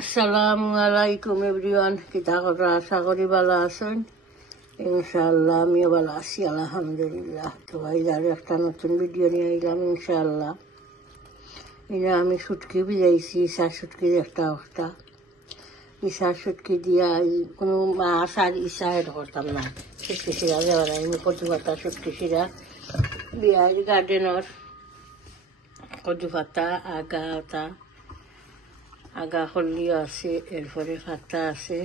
আসসালামু আলাইকুম এভরিওয়ান, কিতা করা আশা করি ভালো আছেন। ইনশাআল্লাহ আমিও ভালো আছি আলহামদুলিল্লাহ। তো ভাই আর একটা নতুন ভিডিও নিয়ে আইলাম ইনশাআল্লাহ। এটা আমি শুটকি ভিজাইছি, ইসা শুটকির একটা অবস্থা। ইসা শুটকি দিয়া কোনো মাছ আর ইসা এড করতাম না, শুটকি শিরা দেওয়া নাই। আমি কচু পাতা শুটকি শিরা বিয়ার গার্ডেনর কচু পাতা আগা হলিও আছে, এরপরে পাতা আছে।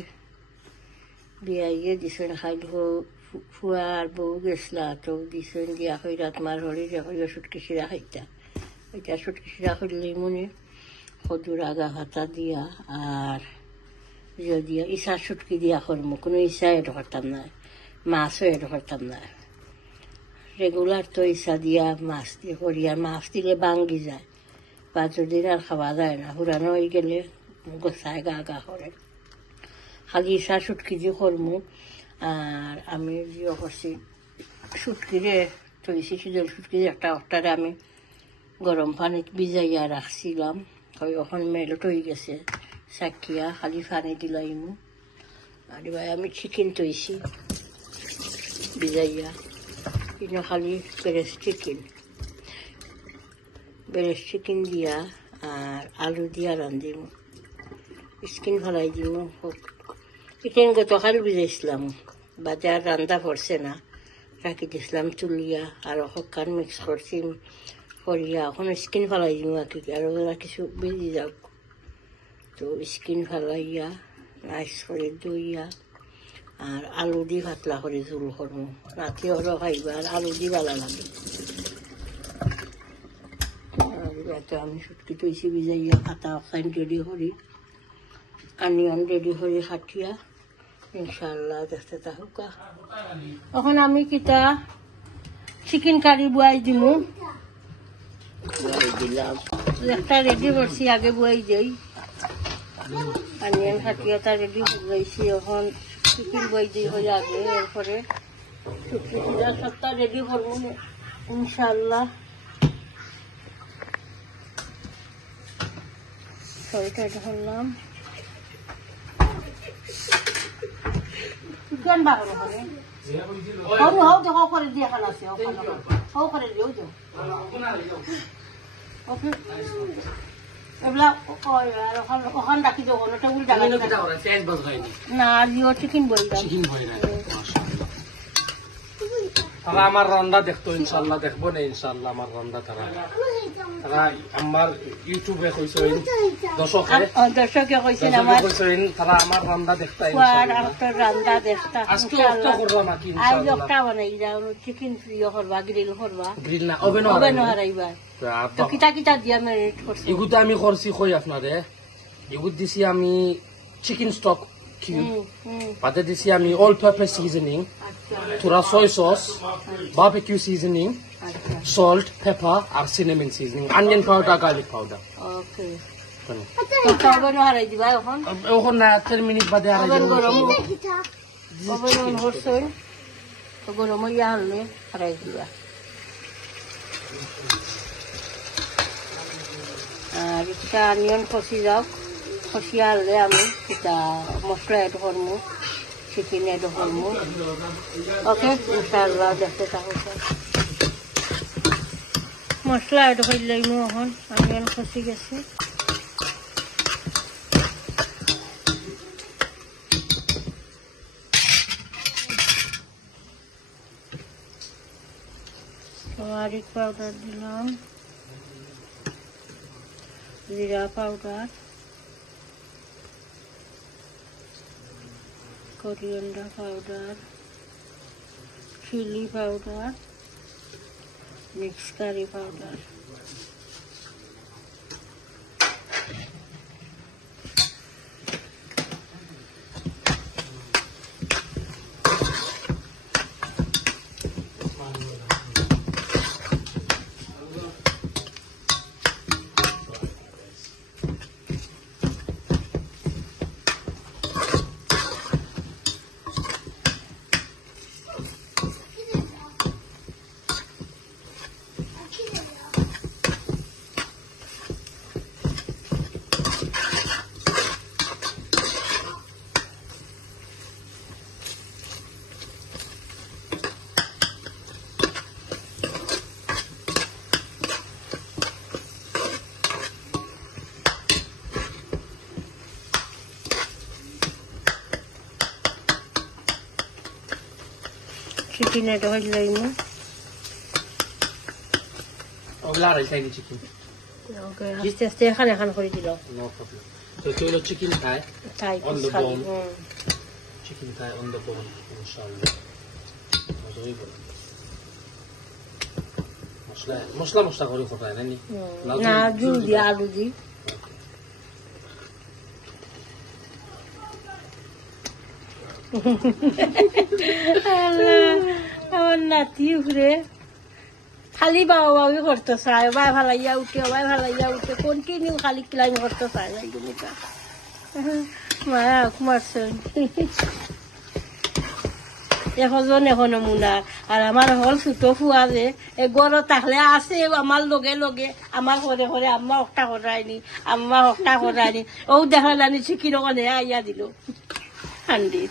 বিয়াইয়ে দিছেন খাই ফুয়ার বউ গেছলা, তো দিছেন দিয়া হই রাত মার হলি হইয়া শুটকি শিরা খাইতা। ওইটা শুটকি শিরা করলেই মনে কদুর আগা পাতা দিয়া আর দিয়া ইসা শুটকি দিয়া করবো। কোনো ইসা এড করতাম না, মাছও এড করতাম না। রেগুলার তো ইসা দিয়া মাছ দিয়ে করি, আর মাছ দিলে ভাঙ্গি যায় বা যদি আর খাওয়া যায় না, পুরানো হয়ে গেলে গোসায় গা করে। খালি ইসা শুটকি দিয়ে করবো। আর আমি জিও করছি শুটকিরে তৈছি, শীতল শুটকি একটা অটারে আমি গরম পানিতে ভিজাইয়া রাখছিলাম। ওখানে মেলট হয়ে গেছে চাকিয়া, খালি পানি দিলাইমু। আর এবার আমি চিকেন তৈছি ভিজাইয়া, কিন্তু খালি বেরেস চিকেন দিয়া আর আলু দিয়া রান্ধিম, স্কিন ফেলাই দিম। চিকেন গতকাল ভিজাইছিলাম, বাজার রান্না পড়ছে না, রাখি দিয়েছিলাম তুলিয়া আর হকান মিক্স করছি করিয়া। এখন স্কিন ফেলাই দিম আর ওরা কিছু বেজি যাক। তো স্কিন ফেলাইয়া নাইস করে দইয়া আর আলু দি পাতলা করে ঝোল করবো। রাতে ওরা খাইবা আর আলু দি ভালো লাগে। আমি শুটকি তৈছি ভিজাইয়া পাতা অখান রেডি করি, আনিয়ন রেডি করে খাটিয়া ইনশাআল্লাহ দেখতে থাকুকা। এখন আমি কিতা চিকেন কারি বুয়াই দিমু, বুয়াই দিলাম। একটা রেডি করছি, আগে বুয়াই দেই। আনিয়ন খাটিয়াটা রেডি হয়েছি, এখন চিকেন বুয়াই দিই হয়ে আগে, এরপরে শুটকি সবটা রেডি করবো ইনশাআল্লাহ। সরিটা এটা করলাম চিকেন বাগানো করে সরু হোক দেখো করে দিয়ে খান আছে করে দিও যাও। ওকে এগুলা ওখান রাখি দেবো টেবিল না, আজিও চিকেন বইলাম। তারা আমার রান্না দেখতো ইনশাল্লাহ, দেখবো না ইনশাল্লাহ আমার রান্না। তারা আমার ইউটিউবে কইছেন দর্শকে কইছেন আমার তারা আমার রান্না দেখতা রান্না দেখতা। আজকে একটা করবো নাকি একটা বানাই যাও, চিকেন প্রিয় করবা, গ্রিল করবা, গ্রিল না ওভেন হারাইবা। তো কিতা কিতা দিয়া ম্যারিনেট করছি এগুলো আমি করছি কই আপনারে। এগুলো দিছি আমি চিকেন স্টক কিউব, পাতে দিছি আমি অল পারপাস সিজনিং, थोड़ा soy sauce, barbecue seasoning, salt, pepper আর cinnamon seasoning, onion powder, garlic powder. ওকে তো ওভেন হারাই দিবা। এখন না 10 মিনিট বাদে হারাই দিব। ওভেন হচ্ছে তো গরম হইয়া হলে হারাই দিবা। আর এটা অনিয়ন খসি যাও, খসিয়া হলে আমি এটা মশলা এড করবো, চিকেন এড করবো। ওকে ইনশাআল্লাহ দেখতে থাকো। মশলা এড করলেই এখন অনিয়ন খসি গেছে। টারমারিক পাউডার দিলাম, জিরা powder, coriander powder, chili powder, mixed curry powder. Chicken এটা হয়ে যাই না ওগুলা আর চাই চিকেন ওকে আস্তে আস্তে এখান এখান করে দিল নো প্রবলেম তো চলো চিকেন খাই তাই on the bone chicken thigh on the bone inshallah মশলা করে ফোটায় না নি না জুল দি আলু দি আমার নাতি ঘুরে খালি বাবা বাবু করতে চায় বাই ভালাইয়া উঠে কন্টিনিউ খালি ক্লাইম করতে চায় মায়া কুমারছেন এখনো মুনা আর আমার হল ছোটো ফুয়া যে গড় থাকলে আছে আমার লগে লগে আমার ঘরে ঘরে আম্মা হকটা করায়নি ও দেখা জানি চিকির ওখানে আইয়া দিল হান্ডি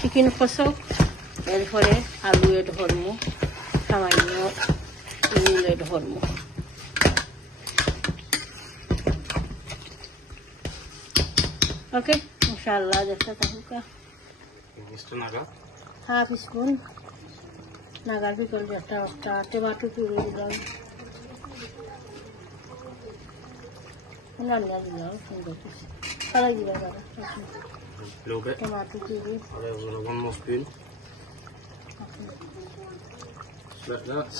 চিকেন কষক এরপরে আলু এড ধরমু সামান্য নুন এড ধরমু ওকে ইনশাআল্লাহ দেখতে থাকুকা হাফ স্পুন নাগার বিকল একটা টমেটো পিউরি দিলাম নানিয়া দিলাম সুন্দর কালাই দিলাম tomato puree. One more spoon. Like that.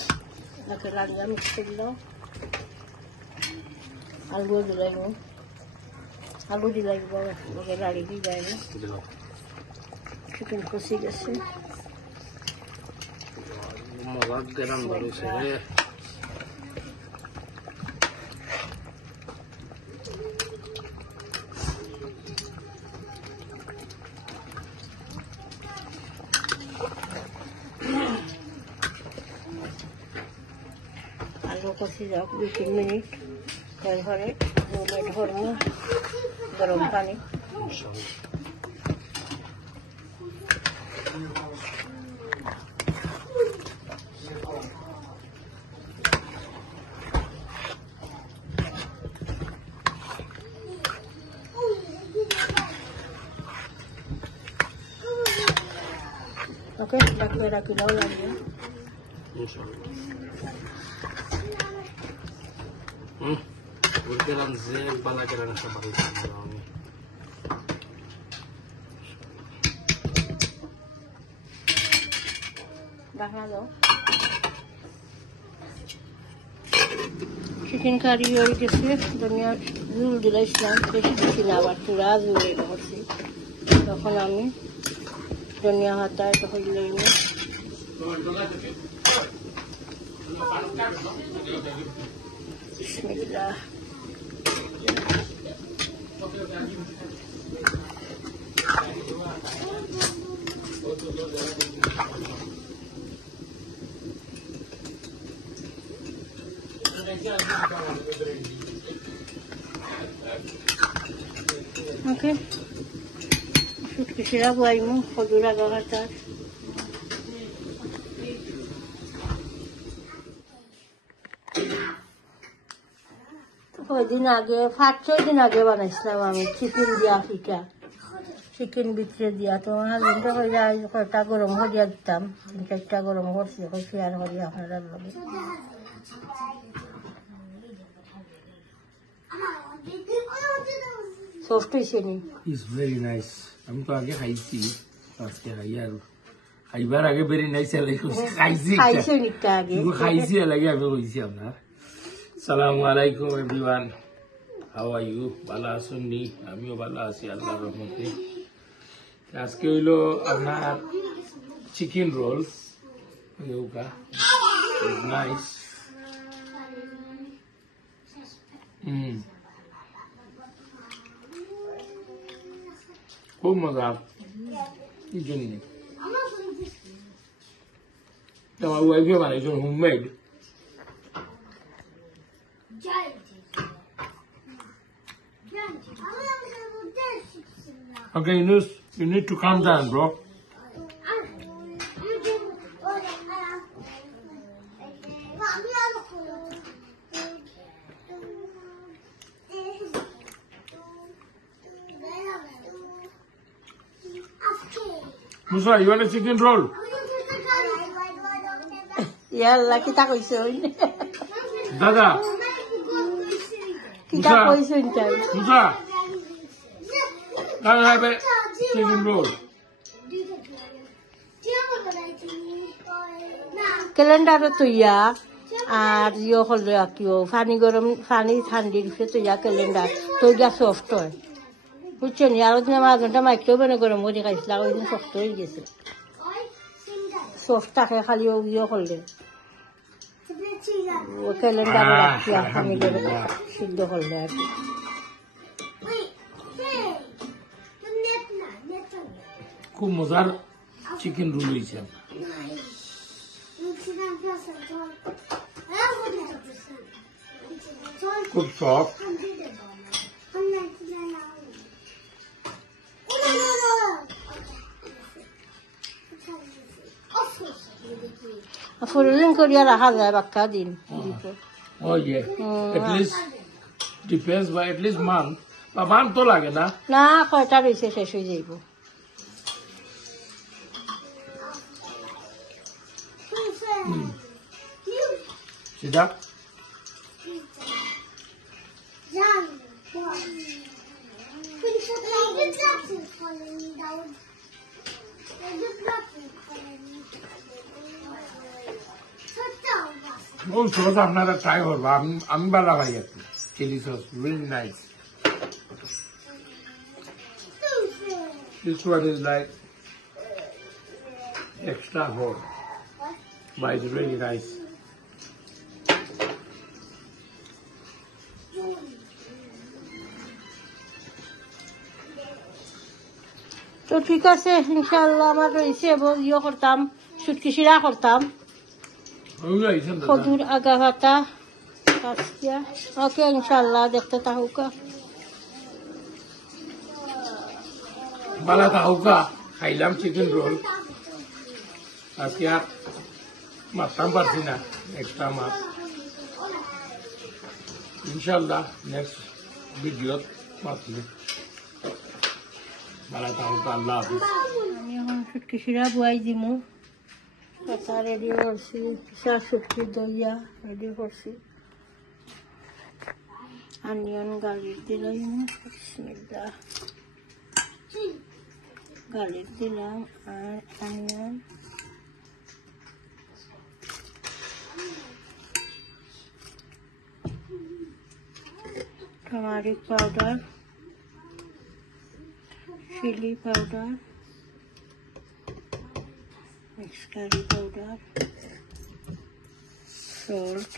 Like a mix it up. Algo dilago. Algo dilago baga. Baga lagi di jaye. Chicken kosi gase. Mawag garam baru saya. কষি যাক 2-3 minute তারপরে নুন ধরবো গরম পানি ওকে রাখিলাও লাগবে Berjalan zebala jalan seperti ini. Bahalo. Chicken curry হয়ে গেছে ধনিয়া ঝুল দিলাম বেশি না আবার পুরা ঝুলে করছি তখন আমি ধনিয়া হাতা এটা হইলে বিসমিল্লাহ Okay. Quisiera guaymo, jodura gagata. কয়দিন আগে 5-6 দিন আগে বানাইছিলাম আমি চিকেন দিয়া ফিকা চিকেন ভিতরে দিয়া তো হাজবেন্ডে কইরা কয়টা গরম হরিয়া দিতাম 3-4টা গরম করছি শেয়ার করি আপনারা লগে সফট হইছে নি ইজ ভেরি নাইস আমি তো আগে খাইছি আজকে খাই আর খাইবার আগে ভেরি নাইস লাগে খাইছি নিকা আগে খাইছি লাগে আমি কইছি আপনার আসসালামু আলাইকুম এভরিওয়ান হাউ আর ইউ ভালো আছেন নি আমিও ভালো আছি আল্লাহর রহমতে আজকে হইলো আপনার চিকেন রোলস ইউকা নাইস খুব মজা এই জন্য তোমার ওয়াইফে বানাইছেন homemade Okay, you need to calm down, bro. Musa, you want a chicken roll? Yalla, kita koisun. Dada. Kita koisun chan. Musa. Can I have a chicken roll? Calendar to ya. আর ইয়ে হলো কিও পানি গরম পানি ঠান্ডি দিছে তো ইয়া calendar তো যা সফট হয় বুঝছেন আর দিন আমার ঘন্টা মাইক্রো ওভেনে গরম করে খাইছিল ওই দিন সফট হয়ে গেছে সফট থাকে খালি ও ইয়ে করলে ও ক্যালেন্ডারে রাখি আর পানি গরম সিদ্ধ করলে আর খুব মজার চিকেন রোল হয়েছে খুব সফট ফুললিং করিয়া রাখা যায় বাক্কা দিন Oh yeah. At least depends by at least month. But month to lage na. না কয়টা রয়েছে শেষ হয়ে যাইব Sida? Oh, sauce আপনারা try করবা আমি ভালো খাই আর chilli sauce really nice. This one is like extra hot, but it's really nice. তো ঠিক আছে ইনশাআল্লাহ আমার রয়েছে ইয়ে করতাম সুটকি শিরা করতাম খদুর আগা ভাতা ওকে ইনশাআল্লাহ দেখতে থাকুকা ভালো থাকুকা খাইলাম চিকেন রোল আজকে আর মারতাম পারছি না এক্সট্রা মাছ ইনশাআল্লাহ নেক্সট ভিডিও মারছি ভালো থাকুকা আল্লাহ হাফিজ আমি এখন সুটকি শিরা বুয়াই দিমু পাতা রেডি করছি শাক সুটকি দইয়া রেডি করছি অনিয়ন গার্লিক দিলাম বিসমিল্লাহ গার্লিক দিলাম আর onion turmeric powder chili powder mixed curry powder, salt,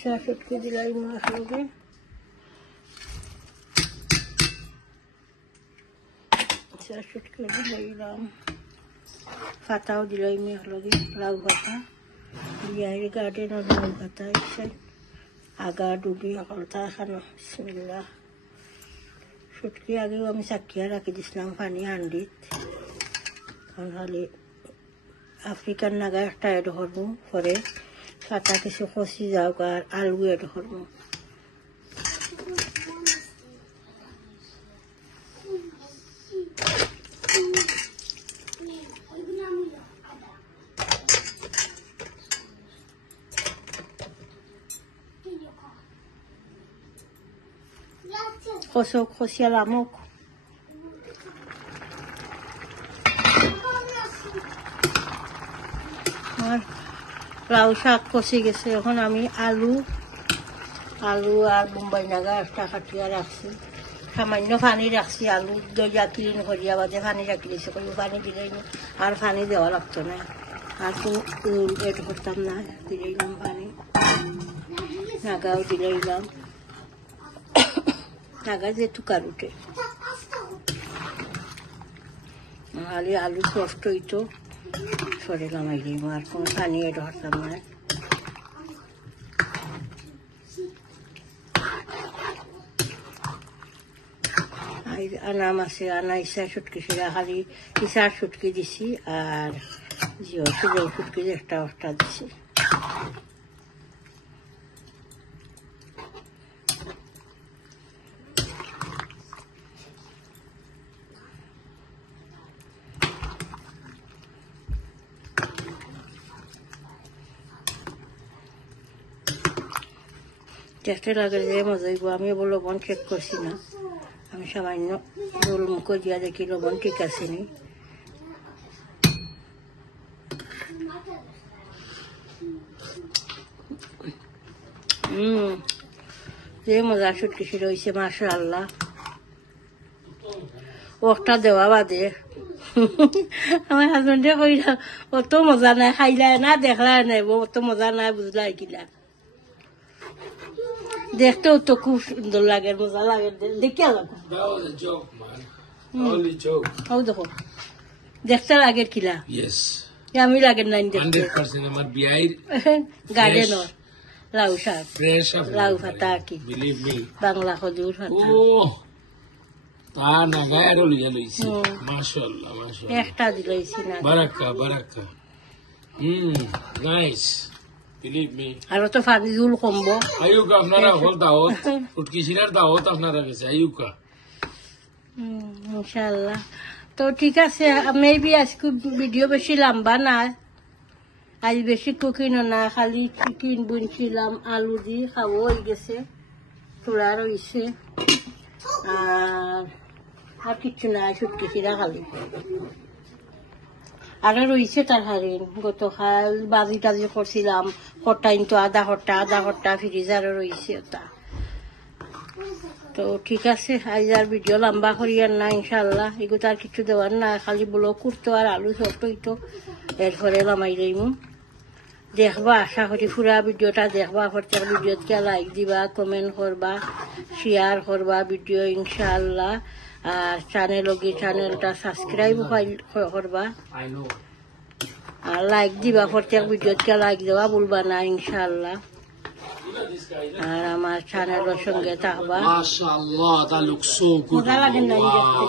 Shashut dilay maas loge. Shashut dilay ram. Fatao dilay mi loge. Lau bata. Diyari garden or lau bata isay. Aga dubi akolta khano. Bismillah. Shutki age আমি সাকিয়া রাখি দিছিলাম পানি হান্ডিত কারণ খালি African Naga একটা add করবো পরে কাটা কিছু কষি যাও আর আলু এড করবো Kosya lamok. আর লাউ শাক কষি গেছে এখন আমি আলু আর বোম্বাই নাগা একটা কাটিয়া রাখছি সামান্য পানি রাখছি আলু দইয়া ক্লিন করিয়া বাদে পানি রাখি দিয়েছে কোনো পানি দিলেই আর পানি দেওয়া লাগতো না আর তো এড করতাম না দিলাম পানি নাগাও দিলাম নাগা যেহেতু কারুটে খালি আলু সফট হইতো সরে লামাই দিই আর কোনো পানি এড করতাম না আনাম আছে, আনা ইসা শুটকি সিরা খালি ইসার শুটকি দিছি আর জিও সুজল শুটকি একটা দিছি। দেখতে লাগে যে মজা হইব। আমি বলো লবণ চেক করছি না, আমি সামান্য রোল মুখো দিয়া দেখি লবণ ঠিক আছে নি। যে মজা শুটকি ছিল হয়েছে মাশাআল্লাহ। ওটা দেওয়া বাদে আমার হাজবেন্ডে কইলা অত মজা নাই, খাইলাই না দেখলাই নাই, অত মজা নাই বুঝলাই কিলা। দেখতেও তো খুব সুন্দর লাগে, মজা লাগে, দেখে লাগবে। দেখো দেখতে লাগে কিলা, আমি লাগে নাই দেখতে। গার্ডেনর লাউ শাক, লাউ ফাতা কি বাংলা খজুর একটা দিলাইছি না। আর তো ফানি জুল কমবো। ইনশাআল্লাহ। তো ঠিক আছে, মেবি আজকে ভিডিও বেশি লম্বা না, আজ বেশি কুকিংও না, খালি চিকেন বুনছিলাম, আলু দিয়ে খাবো হয়ে গেছে, তোলা রয়েছে আর কিচ্ছু না, শুটকি ছিঁড়া খালি আরো রয়েছে তার হারিন। গতকাল বাজি টাজি করছিলাম, হটাইন তো আধা হট্টা ফ্রিজারও রয়েছে ওটা। তো ঠিক আছে, আজ আর ভিডিও লম্বা করি আর না, ইনশাল্লাহ এগুলো আর কিছু দেওয়ার না, খালি ব্লগ করতো আর আলু চপই তো এরপরে লামাই লইমু। দেখবা, আশা করি পুরা ভিডিওটা দেখবা, প্রত্যেক ভিডিওতে লাইক দিবা, কমেন্ট করবা, শেয়ার করবা ভিডিও ইনশাআল্লাহ। আর চ্যানেলটা সাবস্ক্রাইব করবা আর লাইক দিবা, প্রত্যেক ভিডিওতে লাইক দেওয়া ভুলবা না ইনশাআল্লাহ। আর আমার চ্যানেলের সঙ্গে থাকবা। মজা লাগে না দেখতে।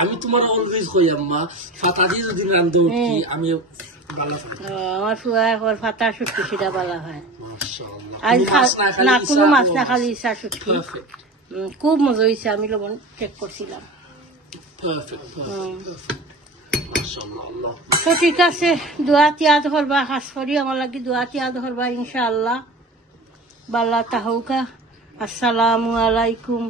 আমি তোমার অলওয়েজ কই আম্মা, ফাতা দিয়ে যদি রান্ধো কি আমি আমার ফুয়া ফাতা শুটকি সেটা বলা হয়। আজ না কোনো মাছ না, খালি ইসা শুটকি, খুব মজা হয়েছে। আমি লবণ চেক করছিলাম। তো ঠিক আছে, দোয়া তিয়াদ করবা, খাস করি আমার লাগি দোয়া তিয়াদ করবা ইনশাআল্লাহ। বাল্লা তাহৌকা। আসসালামু আলাইকুম।